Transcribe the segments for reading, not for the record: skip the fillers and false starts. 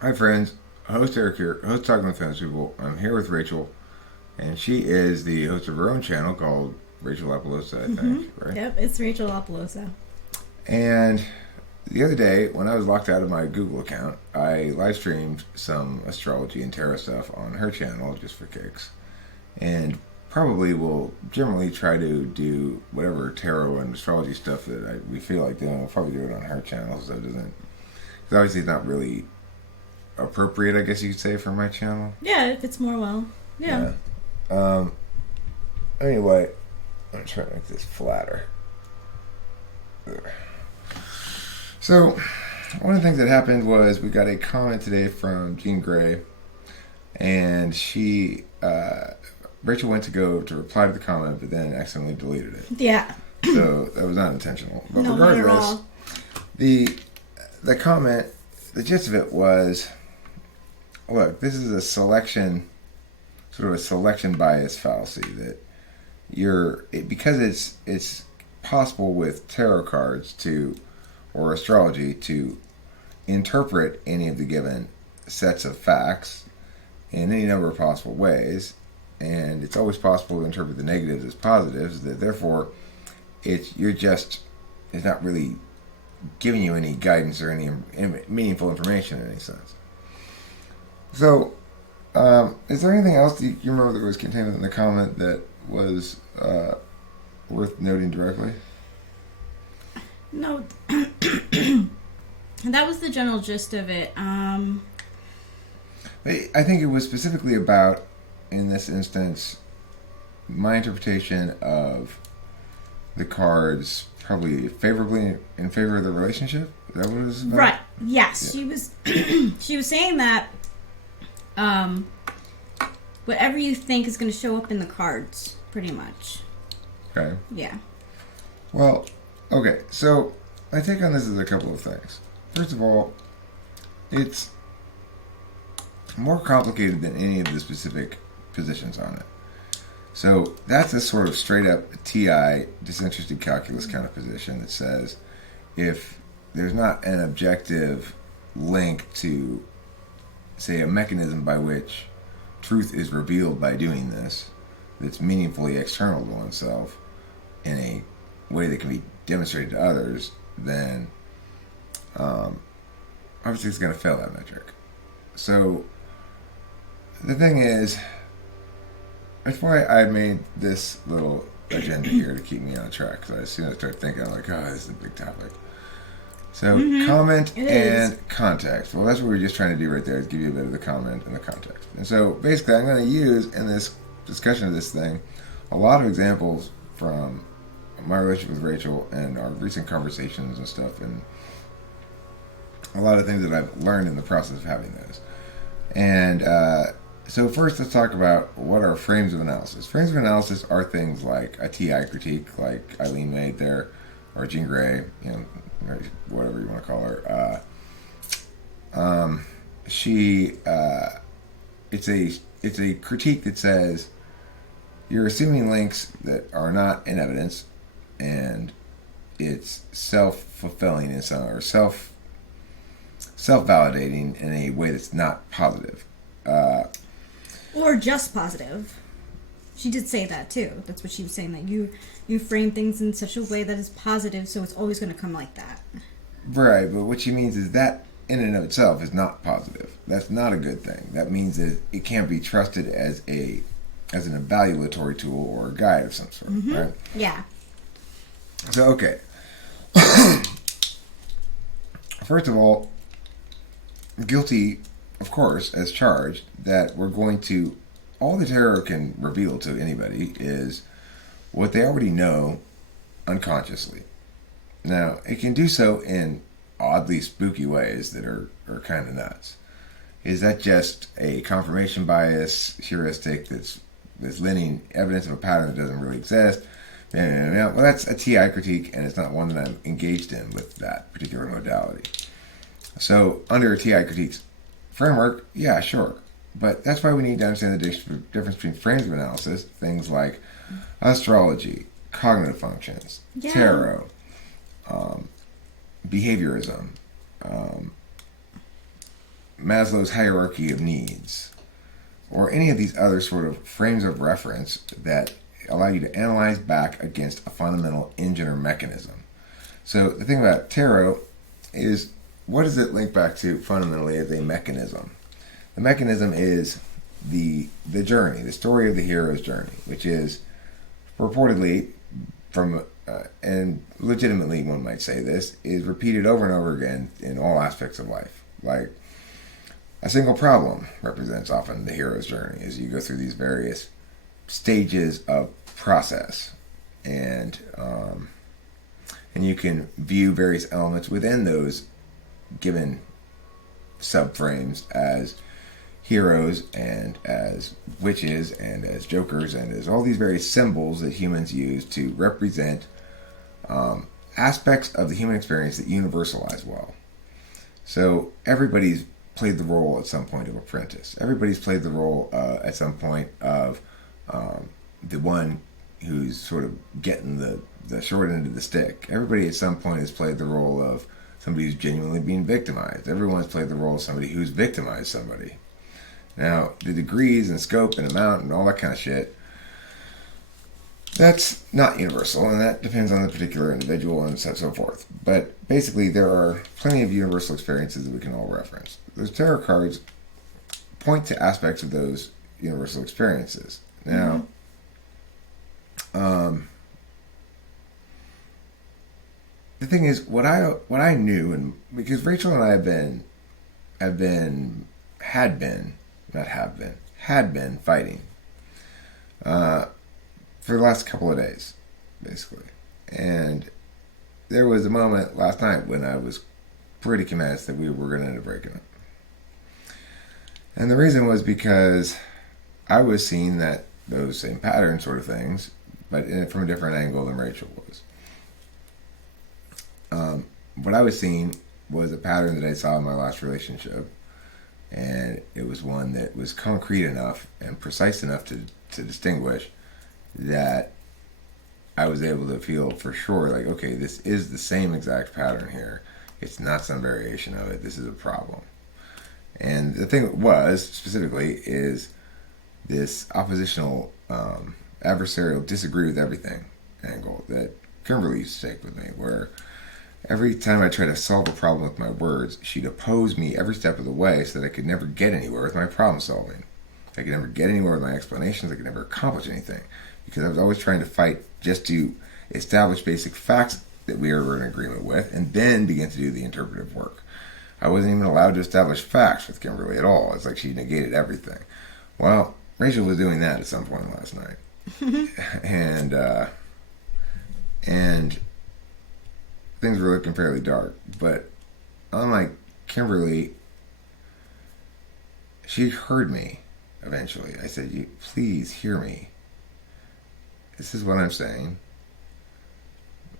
Hi, friends. Host Eric here, host Talking with Famous People. I'm here with Rachel, and she is the host of her own channel called Rachel Apolosa, I think, right? Yep, it's Rachel Apolosa. And the other day, when I was locked out of my Google account, I live streamed some astrology and tarot stuff on her channel just for kicks. And probably will generally try to do whatever tarot and astrology stuff that we feel like doing. We'll probably do it on her channel, so it doesn't. Because obviously, it's not really appropriate, I guess you could say, for my channel. Yeah, it fits more well. Yeah. Yeah. Um, anyway, I'm trying to make this flatter. There. So, one of the things that happened was we got a comment today from Jean Grey, and Rachel went to go to reply to the comment, but then accidentally deleted it. Yeah. So that was not intentional. But No, not at regardless, all. the comment, the gist of it was, look, this is a selection, sort of a selection bias fallacy that because it's possible with tarot cards or astrology to interpret any of the given sets of facts in any number of possible ways, and it's always possible to interpret the negatives as positives. That therefore, it's not really giving you any guidance or any meaningful information in any sense. So, is there anything else you remember that was contained in the comment that was worth noting directly? No, that was the general gist of it. I think it was specifically about, in this instance, my interpretation of the cards probably favorably in favor of the relationship. Is that what it was about? Right. Yes, Yeah. she was. She was saying that whatever you think is going to show up in the cards, pretty much. Okay. Yeah. Well, okay. So my take on this is a couple of things. First of all, it's more complicated than any of the specific positions on it. So that's a sort of straight up TI, disinterested calculus kind of position that says if there's not an objective link to, say, a mechanism by which truth is revealed by doing this that's meaningfully external to oneself in a way that can be demonstrated to others, then obviously it's going to fail that metric. So the thing is, that's why I made this little agenda here to keep me on track. Because as soon as I start thinking, I'm like, oh, this is a big topic. So comment It and is. context. Well, that's what we're just trying to do right there, is give you a bit of the comment and the context. And so basically, I'm going to use in this discussion of this thing a lot of examples from my relationship with Rachel and our recent conversations and stuff, and a lot of things that I've learned in the process of having those. And so first, let's talk about what are frames of analysis. Frames of analysis are things like a TI critique, like Eileen made there, or Jean Grey, whatever you want to call her. It's a critique that says you're assuming links that are not in evidence, and it's self-fulfilling in some, or self-validating in a way that's not positive. Or just positive. She did say that too. That's what she was saying, that you frame things in such a way that is positive, so it's always going to come like that. Right, but what she means is that in and of itself is not positive. That's not a good thing. That means that it can't be trusted as an evaluatory tool or a guide of some sort, right? Yeah. So, okay. First of all, guilty, of course, as charged, that we're going to, all the tarot can reveal to anybody is what they already know unconsciously. Now, it can do so in oddly spooky ways that are kind of nuts. Is that just a confirmation bias heuristic that's lending evidence of a pattern that doesn't really exist? Well, that's a TI critique, and it's not one that I'm engaged in with that particular modality. So, under a TI critiques framework, yeah, sure. But that's why we need to understand the difference between frames of analysis, things like astrology, cognitive functions, Yeah. tarot, behaviorism, Maslow's hierarchy of needs, or any of these other sort of frames of reference that allow you to analyze back against a fundamental engine or mechanism. So the thing about tarot is, what does it link back to fundamentally as a mechanism? The mechanism is the journey, the story of the hero's journey, which is purportedly from, and legitimately one might say this, is repeated over and over again in all aspects of life. Like, a single problem represents often the hero's journey as you go through these various stages of process, and you can view various elements within those given subframes as heroes and as witches and as jokers and as all these various symbols that humans use to represent aspects of the human experience that universalize well. So everybody's played the role at some point of apprentice. Everybody's played the role at some point of the one who's sort of getting the short end of the stick. Everybody at some point has played the role of somebody who's genuinely being victimized. Everyone's played the role of somebody who's victimized somebody. Now, the degrees and scope and amount and all that kind of shit, that's not universal, and that depends on the particular individual and so forth. But basically, there are plenty of universal experiences that we can all reference. Those tarot cards point to aspects of those universal experiences. Now, the thing is, what I knew, and because Rachel and I had been fighting for the last couple of days, basically. And there was a moment last night when I was pretty convinced that we were going to end up breaking up. And the reason was because I was seeing that those same pattern sort of things, but from a different angle than Rachel was. What I was seeing was a pattern that I saw in my last relationship, and it was one that was concrete enough and precise enough to distinguish that I was able to feel for sure, like, okay, this is the same exact pattern here. It's not some variation of it. This is a problem. And the thing was, specifically, is this oppositional, adversarial, disagree with everything angle that Kimberly used to take with me, where every time I tried to solve a problem with my words, she'd oppose me every step of the way so that I could never get anywhere with my problem solving. I could never get anywhere with my explanations. I could never accomplish anything because I was always trying to fight just to establish basic facts that we were in agreement with and then begin to do the interpretive work. I wasn't even allowed to establish facts with Kimberly at all. It's like she negated everything. Well, Rachel was doing that at some point last night. and things were looking fairly dark. But unlike Kimberly, she heard me eventually. I said, "You please hear me. This is what I'm saying.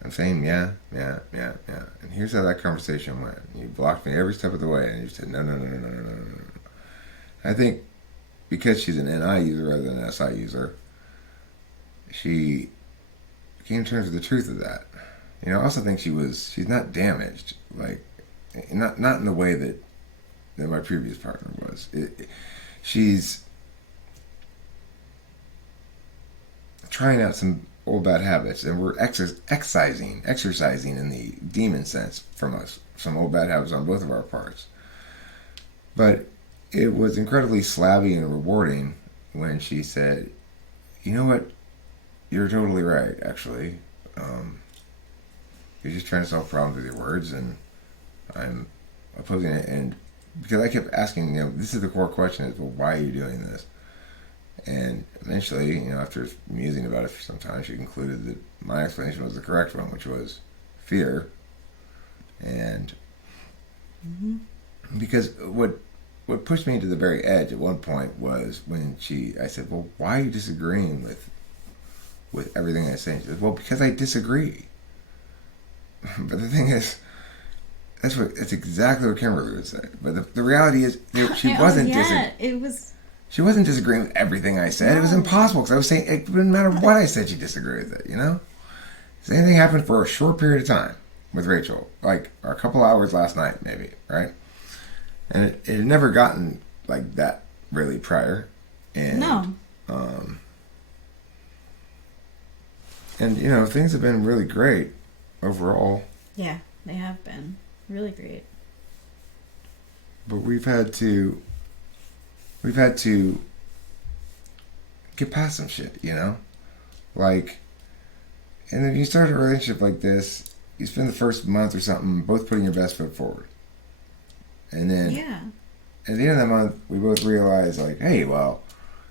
I'm saying, yeah. And here's how that conversation went. You blocked me every step of the way, and you said, no. I think because she's an NI user rather than an SI user, she came to terms with the truth of that. You know, I also think she's not damaged, like, not in the way that my previous partner was. She's trying out some old bad habits, and we're exercising in the demon sense from us, some old bad habits on both of our parts. But it was incredibly slabby and rewarding when she said, "You know what? You're totally right, actually. You're just trying to solve problems with your words, and I'm opposing it." And because I kept asking, this is the core question: is, well, why are you doing this? And eventually, after musing about it for some time, she concluded that my explanation was the correct one, which was fear. And because what pushed me to the very edge at one point was when I said, "Well, why are you disagreeing with everything I say?" And she said, "Well, because I disagree." But the thing is, that's exactly what Kimberly would say. But the reality is, she wasn't disagreeing. She wasn't disagreeing with everything I said. No. It was impossible because I was saying it didn't matter what I said, she'd disagree with it, Same thing happened for a short period of time with Rachel, like a couple hours last night, maybe, right? and it had never gotten like that really prior. And No. and you know, things have been really great overall. Yeah, they have been really great. But we've had to get past some shit, you know? Like, and then you start a relationship like this, you spend the first month or something both putting your best foot forward. And then Yeah. at the end of that month, we both realize, like, hey, well,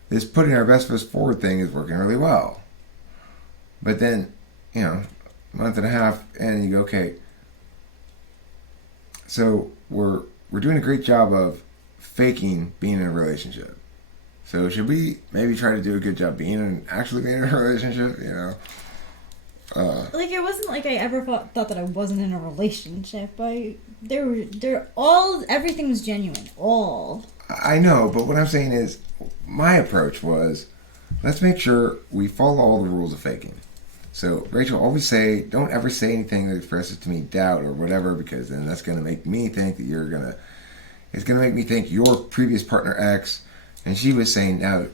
this putting our best foot forward thing is working really well. But then, you know, a month and a half, and you go, okay, so we're doing a great job of faking being in a relationship. So should we maybe try to do a good job actually being in a relationship? You know, Like, it wasn't like I ever thought that I wasn't in a relationship. Everything was genuine. All. I know, but what I'm saying is, my approach was, let's make sure we follow all the rules of faking. So Rachel, always say, don't ever say anything that expresses to me doubt or whatever, because then that's going to make me think that it's going to make me think your previous partner X. And she was saying, now,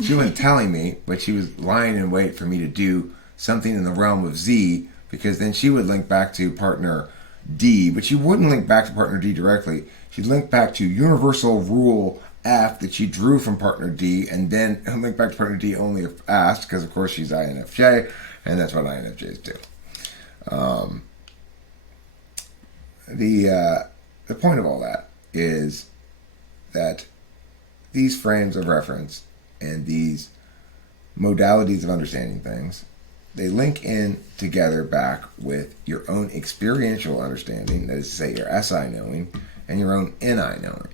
she wasn't telling me, but she was lying in wait for me to do something in the realm of Z, because then she would link back to partner D, but she wouldn't link back to partner D directly. She'd link back to universal rule F that she drew from partner D, and then link back to partner D only if asked, because of course she's INFJ, and that's what INFJs do. The point of all that is that these frames of reference and these modalities of understanding things, they link in together back with your own experiential understanding, that is to say your SI knowing, and your own NI knowing.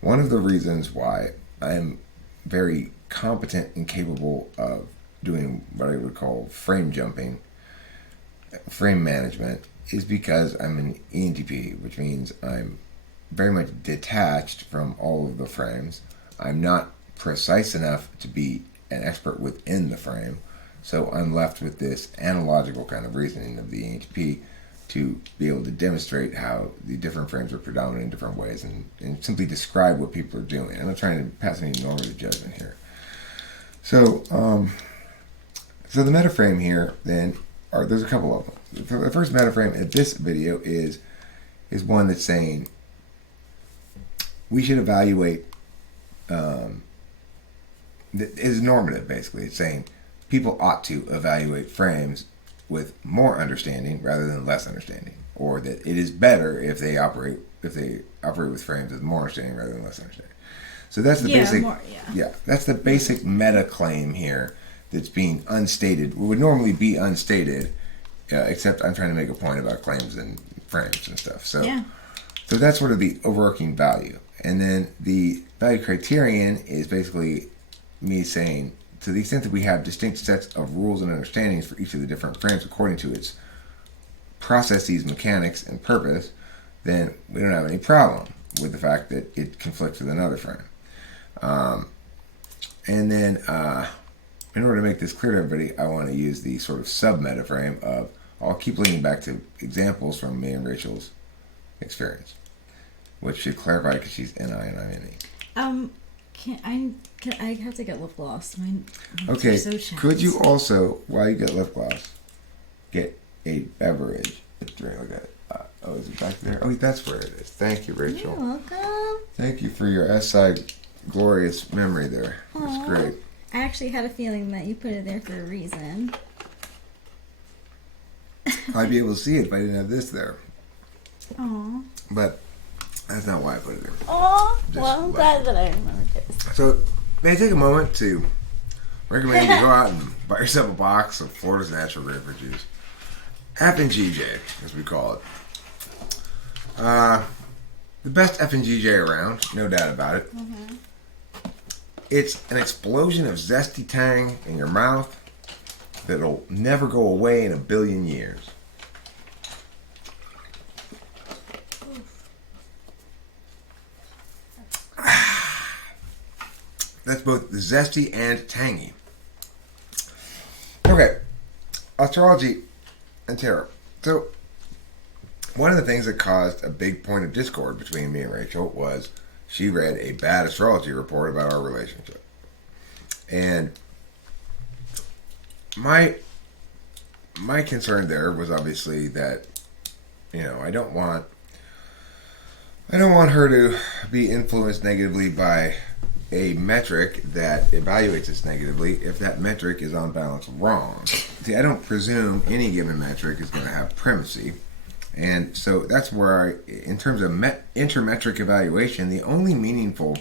One of the reasons why I am very competent and capable of doing what I would call frame jumping, frame management, is because I'm an ENTP, which means I'm very much detached from all of the frames. I'm not precise enough to be an expert within the frame, so I'm left with this analogical kind of reasoning of the ENTP to be able to demonstrate how the different frames are predominant in different ways, and simply describe what people are doing. I'm not trying to pass any normative judgment here. So the metaframe here, then, there's a couple of them. The first metaframe in this video is one that's saying we should evaluate, is normative, basically. It's saying people ought to evaluate frames with more understanding rather than less understanding, or that it is better if they operate with frames with more understanding rather than less understanding. So that's the basic. That's the basic meta claim here that's being unstated. It would normally be unstated, except I'm trying to make a point about claims and frames and stuff. So that's sort of the overarching value. And then the value criterion is basically me saying, to the extent that we have distinct sets of rules and understandings for each of the different frames according to its processes, mechanics, and purpose, then we don't have any problem with the fact that it conflicts with another frame. And then, in order to make this clear to everybody, I want to use the sort of sub-meta frame of, I'll keep leaning back to examples from me and Rachel's experience, which should clarify because she's NI and I'm NE. I have to get lip gloss. My lips Okay, are so chapped. could you also, while you get lip gloss, get a beverage? Look at it. Oh, is it back there? Oh, that's where it is. Thank you, Rachel. You're welcome. Thank you for your SI glorious memory there. That's Aw. great. I actually had a feeling that you put it there for a reason. I'd be able to see it if I didn't have this there. Aw. But that's not why I put it there. Aw. Just Well, I'm glad that I remembered this. So, may I take a moment to recommend you go out and buy yourself a box of Florida's natural grapefruit juice. F&GJ, as we call it. The best F&GJ around, no doubt about it. Mm-hmm. It's an explosion of zesty tang in your mouth that'll never go away in a billion years. That's both zesty and tangy. Okay, astrology and tarot. So, one of the things that caused a big point of discord between me and Rachel was she read a bad astrology report about our relationship. And my concern there was obviously that, I don't want her to be influenced negatively by a metric that evaluates us negatively if that metric is on balance wrong. See, I don't presume any given metric is going to have primacy. And so that's where in terms of intermetric evaluation, the only meaningful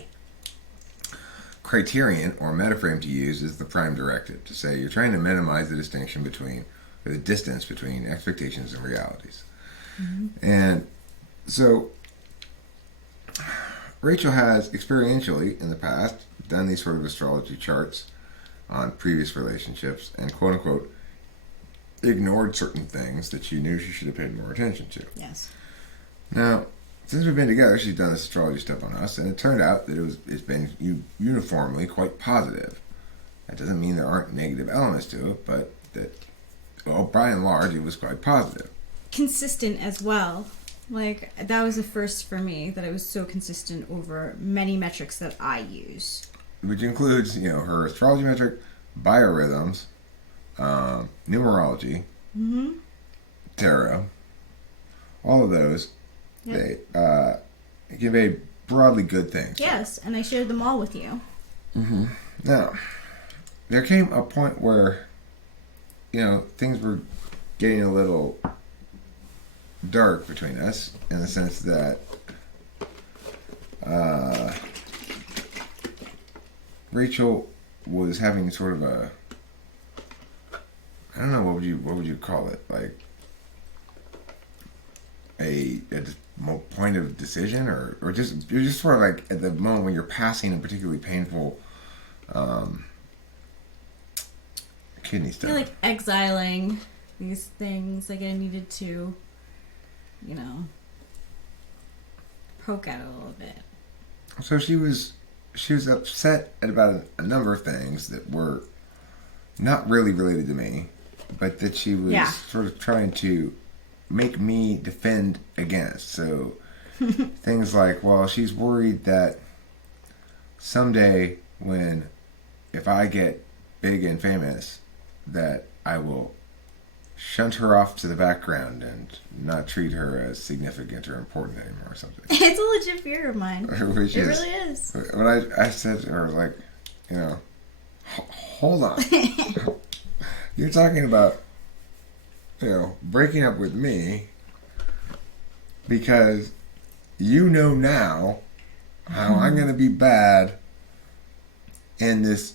criterion or metaframe to use is the prime directive, to say you're trying to minimize the distinction between, or the distance between expectations and realities. Mm-hmm. And so Rachel has experientially in the past done these sort of astrology charts on previous relationships and quote unquote ignored certain things that she knew she should have paid more attention to. Yes. Now, since we've been together, she's done this astrology stuff on us, and it turned out that it's been uniformly quite positive. That doesn't mean there aren't negative elements to it, but by and large, it was quite positive. Consistent as well. Like, that was the first for me, that it was so consistent over many metrics that I use. Which includes, her astrology metric, biorhythms, numerology, mm-hmm. tarot, all of those, yep. They give a broadly good things. Yes, and I shared them all with you. Mm-hmm. Now, there came a point where, things were getting a little dark between us in the sense that Rachel was having sort of a, I don't know, what would you call it, like a point of decision, or you're just sort of like at the moment when you're passing a particularly painful kidney stone. You're like exiling these things, like I needed to, poke at it a little bit. So she was upset about a number of things that were not really related to me, but that she was sort of trying to make me defend against. So things like, well, she's worried that someday if I get big and famous, that I will shunt her off to the background and not treat her as significant or important anymore or something. It's a legit fear of mine. It really is. What I said to her, like, hold on. You're talking about, breaking up with me because now how I'm going to be bad in this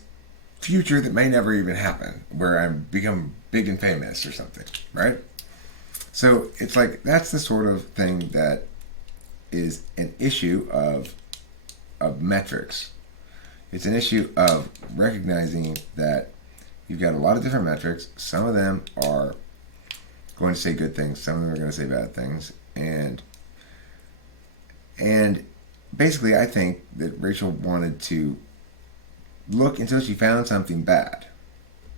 future that may never even happen, where I become big and famous or something, right? So it's like, that's the sort of thing that is an issue of metrics. It's an issue of recognizing that you've got a lot of different metrics. Some of them are going to say good things, some of them are going to say bad things, and basically I think that Rachel wanted to look until she found something bad.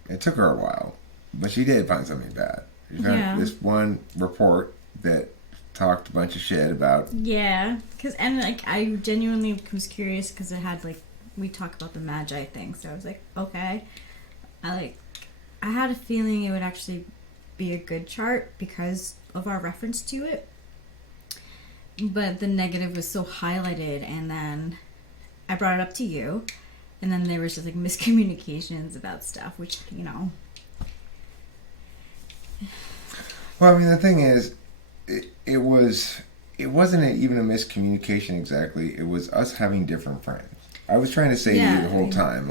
It took her a while, but she did find something bad. She found this one report that talked a bunch of shit about. Yeah, I genuinely was curious because it had we talk about the Magi thing, so I was like, okay. I had a feeling it would actually be a good chart because of our reference to it, but the negative was so highlighted, and then I brought it up to you. And then there was just miscommunications about stuff, which, Well, I mean, the thing is, it wasn't even a miscommunication exactly. It was us having different frames. I was trying to say to you the whole time,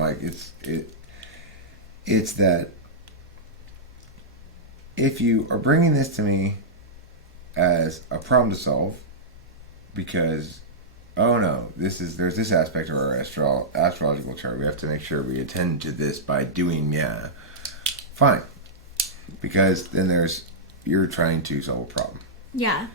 it's that if you are bringing this to me as a problem to solve, because oh no, there's this aspect of our astrological chart. We have to make sure we attend to this by doing fine. Because then you're trying to solve a problem. Yeah.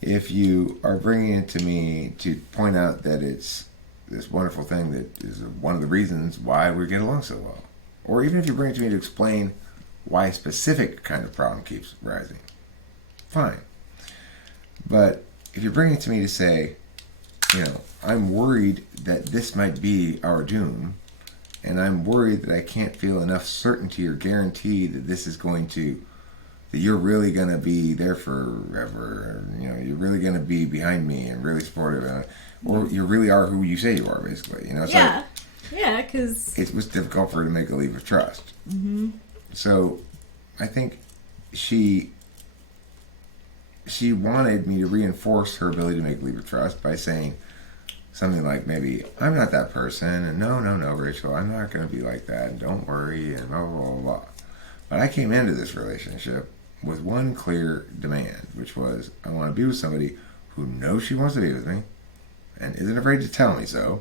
If you are bringing it to me to point out that it's this wonderful thing that is one of the reasons why we get along so well, or even if you bring it to me to explain why a specific kind of problem keeps rising, fine. But if you're bringing it to me to say, I'm worried that this might be our doom, and I'm worried that I can't feel enough certainty or guarantee that this is going to, that you're really going to be there forever, you're really going to be behind me and really supportive, or you really are who you say you are, basically. It's yeah. Yeah, because it was difficult for her to make a leap of trust. Mm-hmm. So I think she wanted me to reinforce her ability to make a leap of trust by saying something like, maybe, I'm not that person, and no, Rachel, I'm not going to be like that, and don't worry, and blah, blah, blah, blah. But I came into this relationship with one clear demand, which was, I want to be with somebody who knows she wants to be with me, and isn't afraid to tell me so,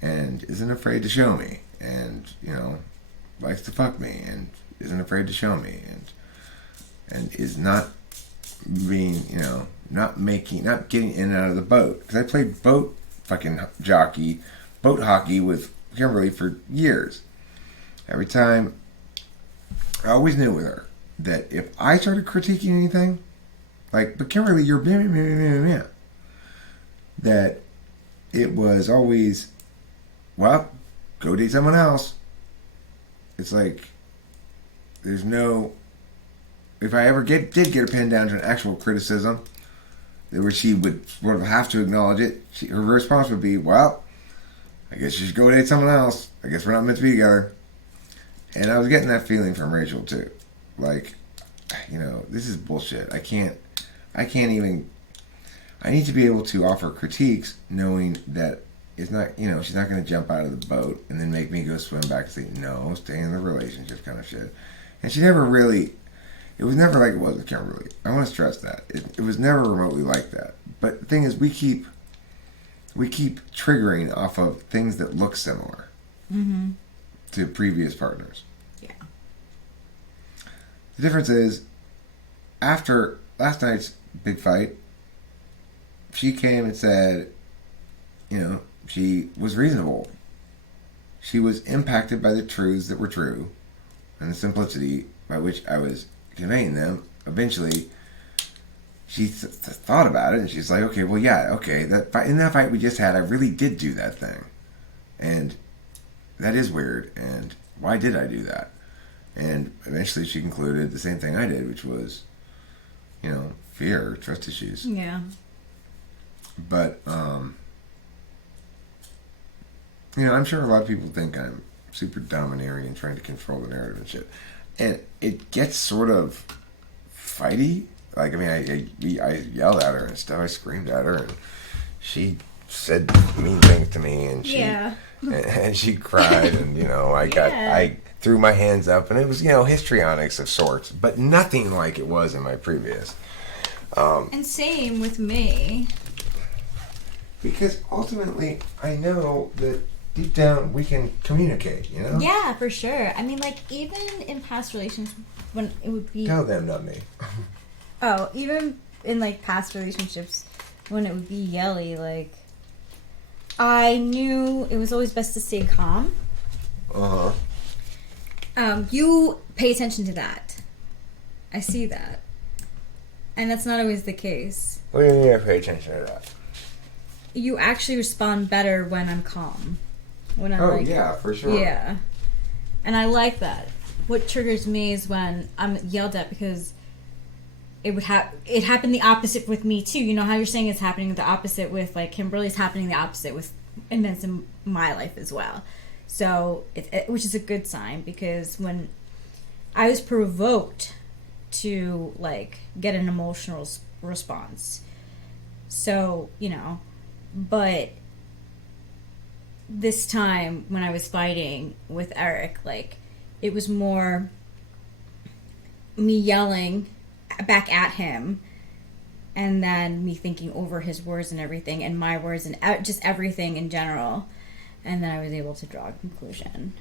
and isn't afraid to show me, and, likes to fuck me, and isn't afraid to show me, and is not being, not getting in and out of the boat. Because I played boat hockey with Kimberly for years. Every time, I always knew with her that if I started critiquing anything, but Kimberly, you're blah, blah, blah, blah, blah, that it was always, well, go date someone else. It's like, there's no, if I ever did get her pinned down to an actual criticism, where she would sort of have to acknowledge it, her response would be, well, I guess you should go date someone else. I guess we're not meant to be together. And I was getting that feeling from Rachel too. This is bullshit. I need to be able to offer critiques knowing that it's not, she's not going to jump out of the boat and then make me go swim back and say, no, stay in the relationship kind of shit. And she never really, it was never like it was with Kimberly. I want to stress that. It was never remotely like that. But the thing is, we keep triggering off of things that look similar to previous partners. Yeah. The difference is, after last night's big fight, she came and said, she was reasonable. She was impacted by the truths that were true and the simplicity by which I was conveying them. Eventually, she thought about it, and she's like, okay, well, yeah, okay, in that fight we just had, I really did do that thing. And that is weird, and why did I do that? And eventually she concluded the same thing I did, which was, fear, trust issues. Yeah. But, I'm sure a lot of people think I'm super domineering and trying to control the narrative and shit. And it gets sort of fighty. I yelled at her and stuff. I screamed at her, and she said mean things to me, and and she cried, and I threw my hands up, and it was histrionics of sorts, but nothing like it was in my previous. And same with me. Because ultimately, I know that deep down we can communicate, Yeah, for sure. I mean, even in past relations, when it would be... Tell them, not me. Oh, even in, past relationships, when it would be yelly, I knew it was always best to stay calm. Uh-huh. You pay attention to that. I see that. And that's not always the case. What do you mean I pay attention to that? You actually respond better when I'm calm. When I'm yeah, for sure. Yeah. And I like that. What triggers me is when I'm yelled at, because it happened the opposite with me too. You know how you're saying it's happening the opposite with Kimberly's happening the opposite with events in my life as well. So which is a good sign, because when I was provoked to get an emotional response, so but this time when I was fighting with Eric, it was more me yelling back at him, and then me thinking over his words and everything, and my words, and just everything in general, and then I was able to draw a conclusion.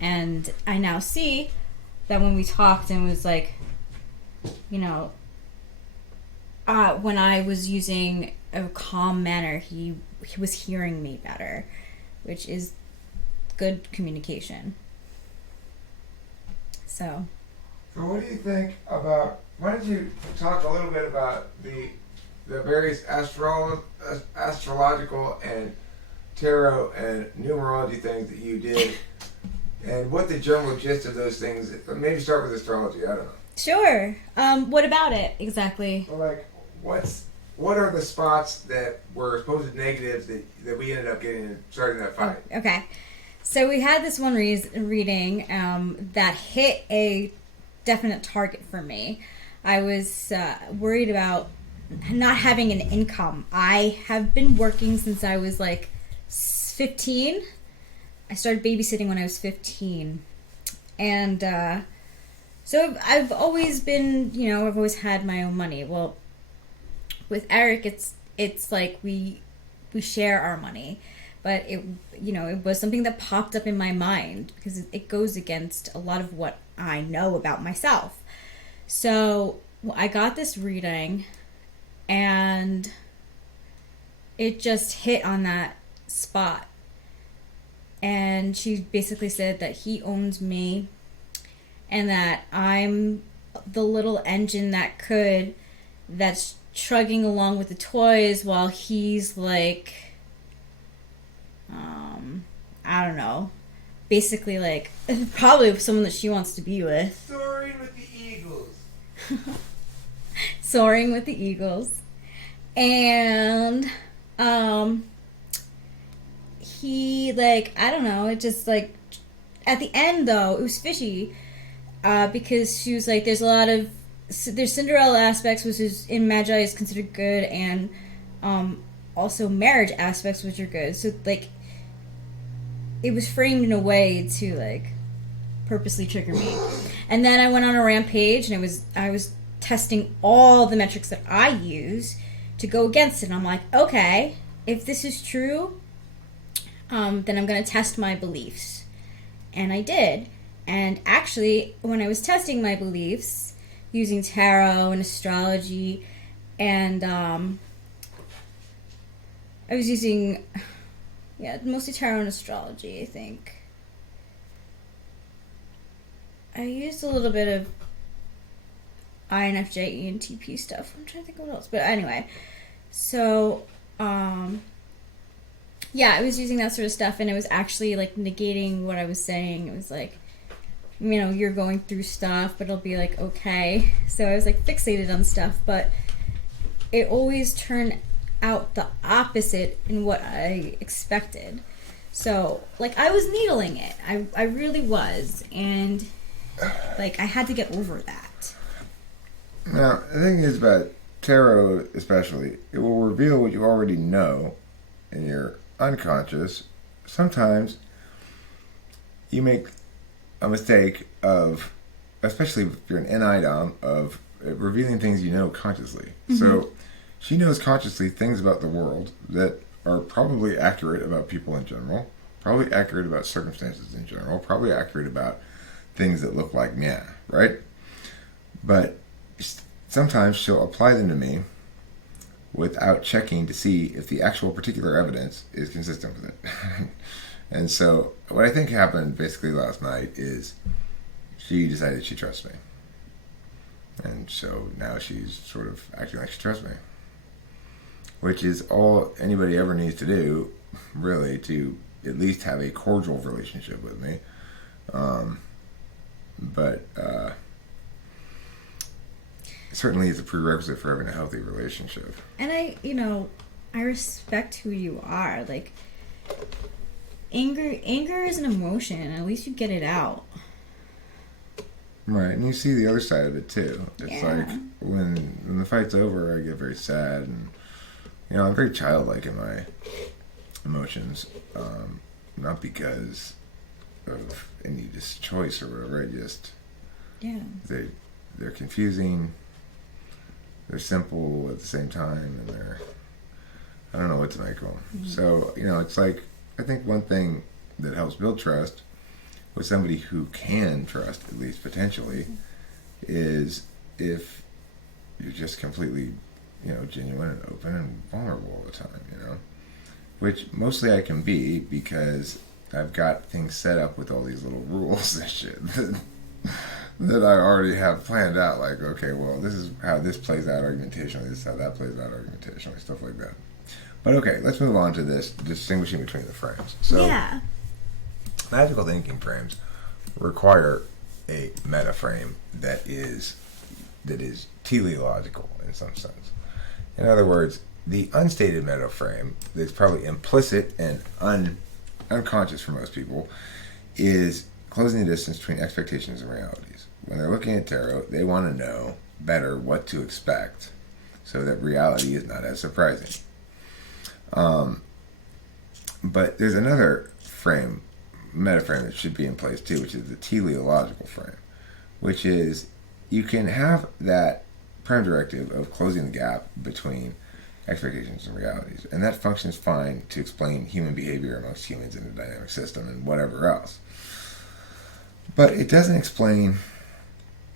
And I now see that when we talked and was when I was using a calm manner, he was hearing me better, which is good communication. So what do you think about, why don't you talk a little bit about the the various astrological and tarot and numerology things that you did, and what the general gist of those things. Maybe start with astrology. I don't know. Sure. What about it exactly? Like, what are the spots that were supposed negatives that we ended up getting and starting that fight? Okay. So we had this one reading that hit a definite target for me. I was worried about not having an income. I have been working since I was like 15. I started babysitting when I was 15. And so I've always been, I've always had my own money. Well, with Eric, it's like we share our money. But it was something that popped up in my mind because it goes against a lot of what I know about myself. So I got this reading, and it just hit on that spot. And she basically said that he owns me, and that I'm the little engine that's chugging along with the toys while he's like, I don't know, basically like probably someone that she wants to be with. Soaring with the eagles. Soaring with the eagles. And he, like, I don't know, it just like at the end though it was fishy because she was like, there's Cinderella aspects, which is in Magi is considered good, and also marriage aspects, which are good. So like it was framed in a way to like purposely trigger me. And then I went on a rampage, and I was testing all the metrics that I use to go against it. And I'm like, okay, if this is true, then I'm going to test my beliefs. And I did. And actually, when I was testing my beliefs using tarot and astrology, and I was using, mostly tarot and astrology, I think. I used a little bit of INFJ, ENTP stuff. I'm trying to think of what else. But anyway, so, I was using that sort of stuff, and it was actually, like, negating what I was saying. It was like, you're going through stuff, but it'll be like, okay. So I was, like, fixated on stuff, but it always turned out the opposite in what I expected. So, like, I was needling it. I really was. And, like, I had to get over that. Now, the thing is about tarot especially, it will reveal what you already know in your unconscious. Sometimes you make a mistake of, especially if you're an NI-dom, of revealing things you know consciously. Mm-hmm. So she knows consciously things about the world that are probably accurate about people in general, probably accurate about circumstances in general, probably accurate about things that look like meh, right? But sometimes she'll apply them to me without checking to see if the actual particular evidence is consistent with it. And so what I think happened basically last night is she decided she trusts me. And so now she's sort of acting like she trusts me. Which is all anybody ever needs to do, really, to at least have a cordial relationship with me. But certainly is a prerequisite for having a healthy relationship. And I respect who you are. Like, anger is an emotion. At least you get it out. Right, and you see the other side of it too. It's like when the fight's over, I get very sad, and I'm very childlike in my emotions, not because of any just choice or whatever. They're confusing. They're simple at the same time, and I don't know what to make of them. Mm-hmm. So it's like, I think one thing that helps build trust with somebody who can trust, at least potentially, is if you're just completely, genuine and open and vulnerable all the time, which mostly I can be because I've got things set up with all these little rules and shit that I already have planned out. Like, okay, well, this is how this plays out argumentationally. This is how that plays out argumentationally. Stuff like that. But okay, let's move on to this distinguishing between the frames. So, Yeah. magical thinking frames require a meta frame that is teleological in some sense. In other words, the unstated meta frame that's probably implicit and unconscious for most people is closing the distance between expectations and realities. When they're looking at tarot, they want to know better what to expect so that reality is not as surprising. But there's another frame, meta frame, that should be in place too, which is the teleological frame, which is you can have that prime directive of closing the gap between expectations and realities, and that functions fine to explain human behavior amongst humans in a dynamic system and whatever else. But it doesn't explain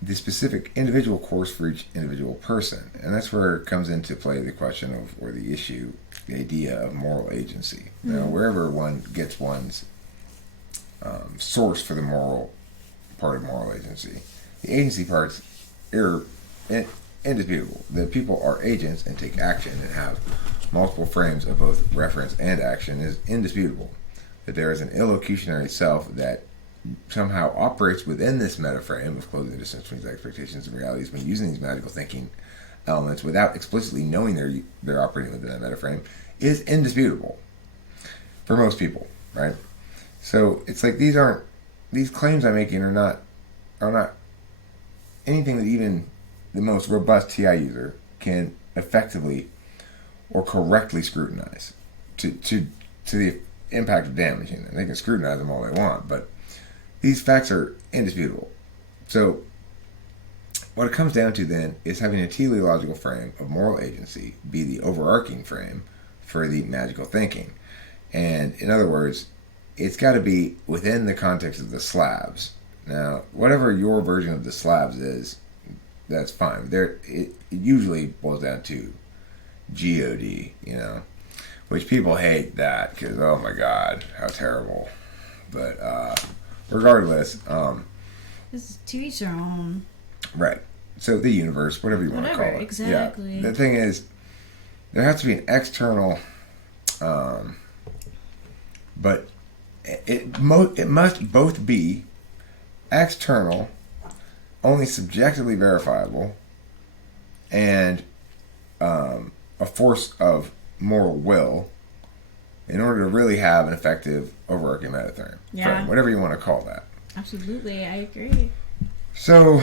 the specific individual course for each individual person, and that's where it comes into play the question of, or the issue, the idea of moral agency. Now, wherever one gets one's source for the moral part of moral agency, the agency part's indisputable. That people are agents and take action and have multiple frames of both reference and action is indisputable. That there is an illocutionary self that somehow operates within this meta frame of closing the distance between expectations and realities when using these magical thinking elements without explicitly knowing they're operating within that meta frame is indisputable for most people, right? So it's like these claims I'm making are not anything that even the most robust TI user can effectively or correctly scrutinize to the impact of damaging them. They can scrutinize them all they want, but these facts are indisputable. So what it comes down to then is having a teleological frame of moral agency be the overarching frame for the magical thinking. And in other words, it's got to be within the context of the slabs. Now, whatever your version of the slabs is, that's fine. It usually boils down to God, which people hate that because, oh my God, how terrible. But regardless, this is to each their own. Right. So the universe, whatever you want to call it. Exactly. Yeah. The thing is, there has to be an external, but it must both be external, only subjectively verifiable, and a force of moral will in order to really have an effective overarching meta frame, whatever you want to call that. Absolutely, I agree. So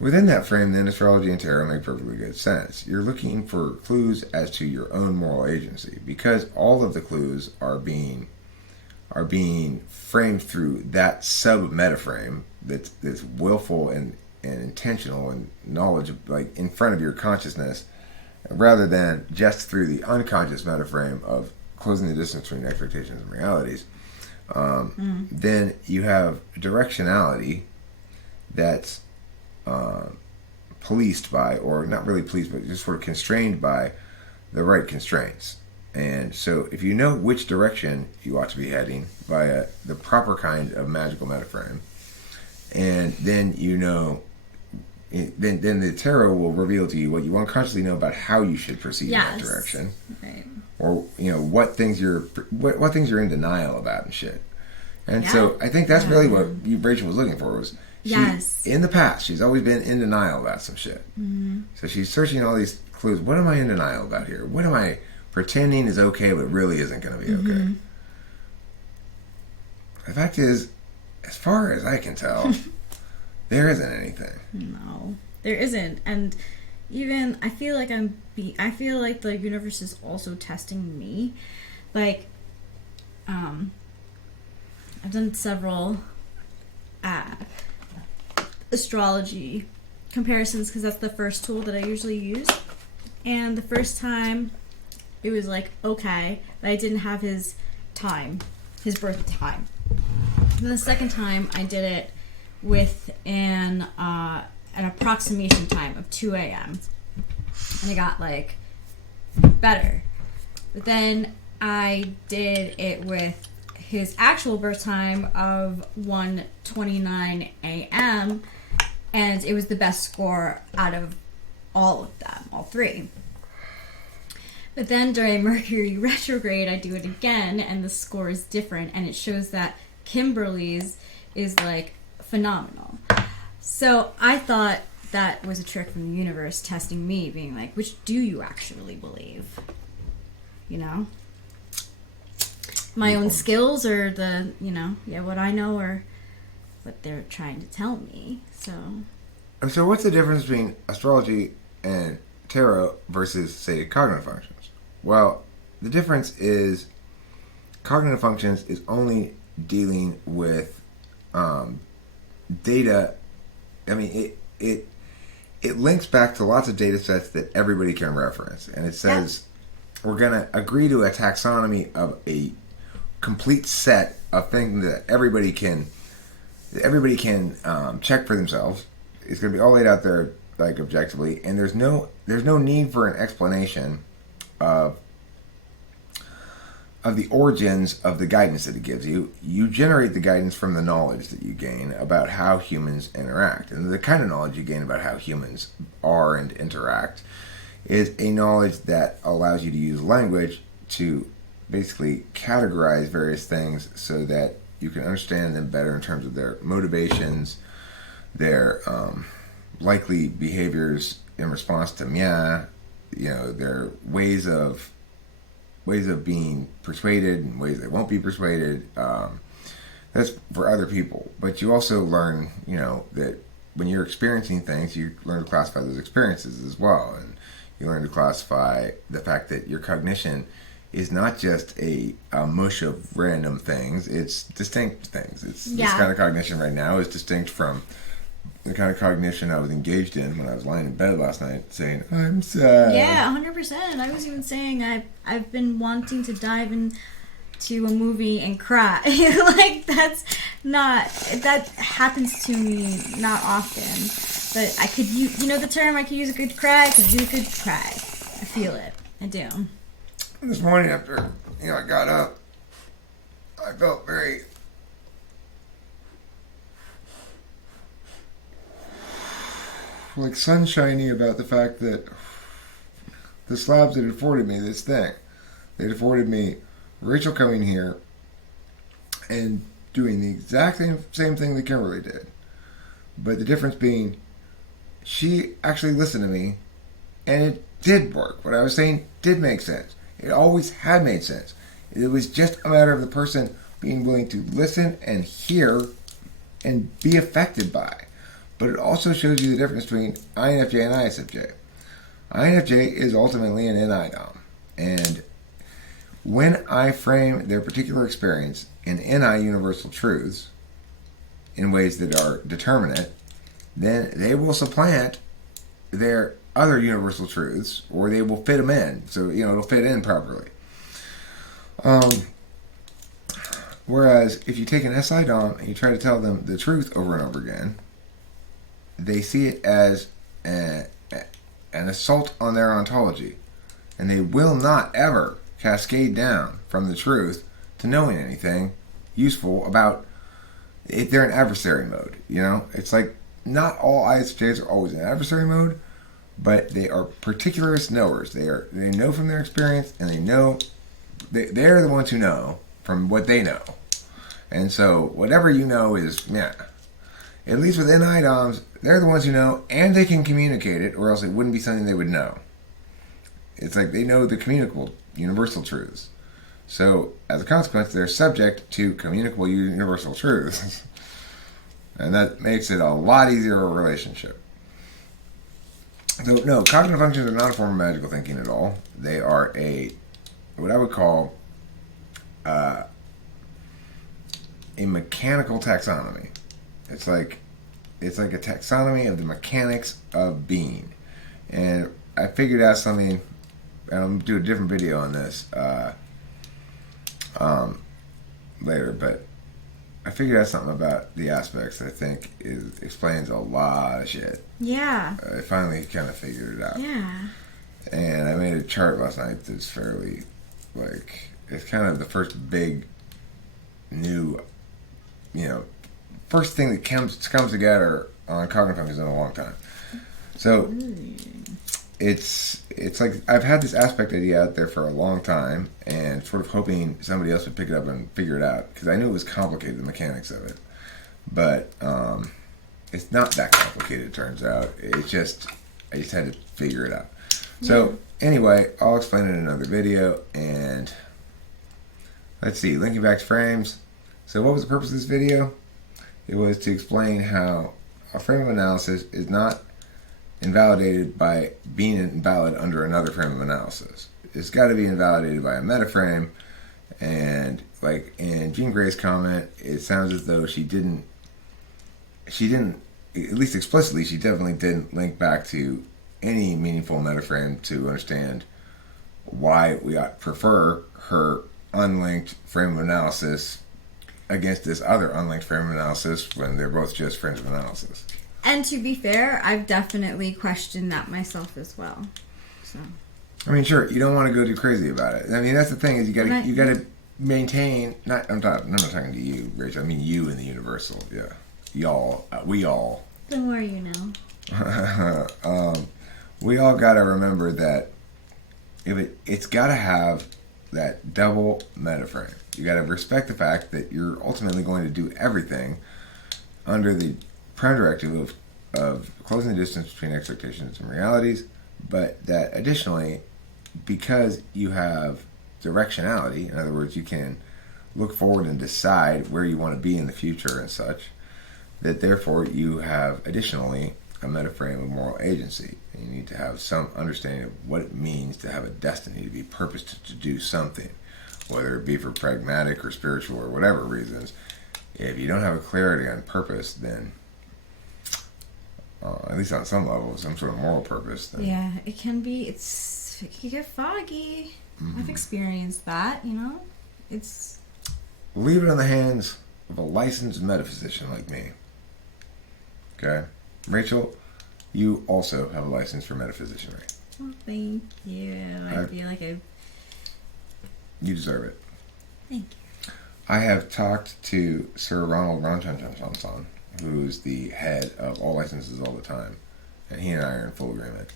within that frame, then, astrology and tarot make perfectly good sense. You're looking for clues as to your own moral agency because all of the clues are being framed through that sub-meta frame that's willful and intentional and knowledge, like in front of your consciousness, rather than just through the unconscious meta frame of closing the distance between expectations and realities. Then you have directionality that's policed by, or not really policed, but just sort of constrained by the right constraints. And so if you know which direction you ought to be heading via the proper kind of magical metaframe, and then then the tarot will reveal to you what you unconsciously know about how you should proceed in that direction. Right. Or what things you're in denial about and shit. And so I think that's really what Rachel was looking for, was in the past she's always been in denial about some shit. So she's searching all these clues. What am I in denial about here? What am I pretending is okay but really isn't going to be okay? The fact is, as far as I can tell, there isn't anything. No, there isn't. And even I feel like I feel like the universe is also testing me. Like, I've done several astrology comparisons because that's the first tool that I usually use. And the first time, it was like, okay, but I didn't have his birth time. And the second time, I did it with an approximation time of 2 a.m. And it got, like, better. But then I did it with his actual birth time of 1:29 a.m. and it was the best score out of all of them, all three. But then during Mercury retrograde, I do it again, and the score is different, and it shows that Kimberly's is like phenomenal. So I thought that was a trick from the universe testing me, being like, which do you actually believe? You know? My own skills, or the, what I know, or what they're trying to tell me. So what's the difference between astrology and tarot versus, say, cognitive functions? Well, the difference is cognitive functions is only dealing with data. I mean, it links back to lots of data sets that everybody can reference. And it says we're going to agree to a taxonomy of a complete set of things that everybody can check for themselves. It's going to be all laid out there, like, objectively, and there's no need for an explanation of the origins of the guidance that it gives you. You generate the guidance from the knowledge that you gain about how humans interact. And the kind of knowledge you gain about how humans are and interact is a knowledge that allows you to use language to basically categorize various things so that you can understand them better in terms of their motivations, their likely behaviors in response to their ways of being persuaded and ways they won't be persuaded. That's for other people. But you also learn, that when you're experiencing things, you learn to classify those experiences as well. And you learn to classify the fact that your cognition is not just a mush of random things, it's distinct things. This kind of cognition right now is distinct from the kind of cognition I was engaged in when I was lying in bed last night saying, I'm sad. Yeah, 100%. I was even saying I've been wanting to dive into a movie and cry. Like, that happens to me not often. But I could use, the term, I could use a good cry, I could use a good cry. I feel it. I do. This morning after, I got up, I felt very sunshiny about the fact that the slabs had afforded me this thing. They'd afforded me Rachel coming here and doing the exact same thing that Kimberly did. But the difference being, she actually listened to me, and it did work. What I was saying did make sense. It always had made sense. It was just a matter of the person being willing to listen and hear and be affected by. But it also shows you the difference between INFJ and ISFJ. INFJ is ultimately an NI-DOM. And when I frame their particular experience in NI universal truths in ways that are determinate, then they will supplant their other universal truths, or they will fit them in. So, it'll fit in properly. Whereas if you take an SI-DOM and you try to tell them the truth over and over again, they see it as an assault on their ontology. And they will not ever cascade down from the truth to knowing anything useful about it. They're in adversary mode. It's like not all ISFJs are always in adversary mode, but they are particularist knowers. They know from their experience, and they're the ones who know from what they know. And so whatever you know is, at least with NI-DOMs, they're the ones who know, and they can communicate it, or else it wouldn't be something they would know. It's like they know the communicable universal truths. So as a consequence, they're subject to communicable universal truths. And that makes it a lot easier of a relationship. So no, cognitive functions are not a form of magical thinking at all. They are what I would call a mechanical taxonomy. It's like a taxonomy of the mechanics of being. And I figured out something, and I'm going to do a different video on this later, but I figured out something about the aspects that I think explains a lot of shit. Yeah. I finally kind of figured it out. Yeah. And I made a chart last night that's fairly, it's kind of the first big new, first thing that comes together on cognitive functions in a long time. So it's like I've had this aspect idea out there for a long time, and sort of hoping somebody else would pick it up and figure it out, because I knew it was complicated, the mechanics of it. But it's not that complicated, it turns out. I just had to figure it out. So anyway, I'll explain it in another video. And let's see, linking back to frames. So what was the purpose of this video? It was to explain how a frame of analysis is not invalidated by being invalid under another frame of analysis. It's got to be invalidated by a metaframe. And like in Jean Grey's comment, it sounds as though she didn't, at least explicitly, she definitely didn't link back to any meaningful metaframe to understand why we ought to prefer her unlinked frame of analysis against this other unlinked frame of analysis when they're both just frames of analysis. And to be fair, I've definitely questioned that myself as well. So, I mean, sure, you don't want to go too crazy about it. I mean, that's the thing, is you got to maintain. I'm not talking to you, Rachel. I mean you in the universal. Yeah, y'all, we all. The more you know. We all got to remember that it's got to have that double metaframe. You got to respect the fact that you're ultimately going to do everything under the prime directive of closing the distance between expectations and realities, but that additionally, because you have directionality, in other words, you can look forward and decide where you want to be in the future and such, that therefore you have additionally a metaframe of moral agency. And you need to have some understanding of what it means to have a destiny, to be purposed to do something, whether it be for pragmatic or spiritual or whatever reasons. If you don't have a clarity on purpose, then at least on some level, some sort of moral purpose. Then, yeah, it can be. It can get foggy. Mm-hmm. I've experienced that. It's leave it in the hands of a licensed metaphysician like me. Okay, Rachel, you also have a license for metaphysicianry. Oh, thank you. I feel like you deserve it. Thank you. I have talked to Sir Ronald Ramchandran, who's the head of all licenses all the time, and he and I are in full agreement.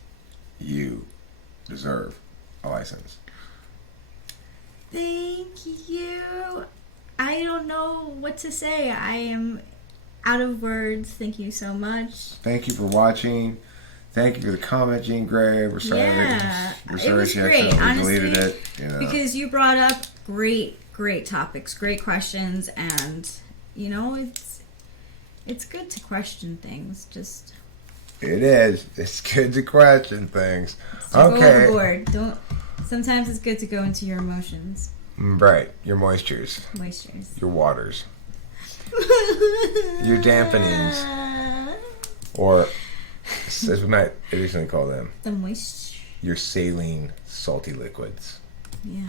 You deserve a license. Thank you. I don't know what to say. I am out of words. Thank you so much. Thank you for watching. Thank you for the comment, Jean Grey. We're sorry. Yeah, it was great. Honestly, deleted it. Because you brought up great topics, great questions, and it's good to question things. Just it is. It's good to question things. So okay. Go overboard. Sometimes it's good to go into your emotions. Right. Your moistures. Your waters. Your dampenings. Or, as we might additionally call them, the moisture. Your saline, salty liquids. Yeah.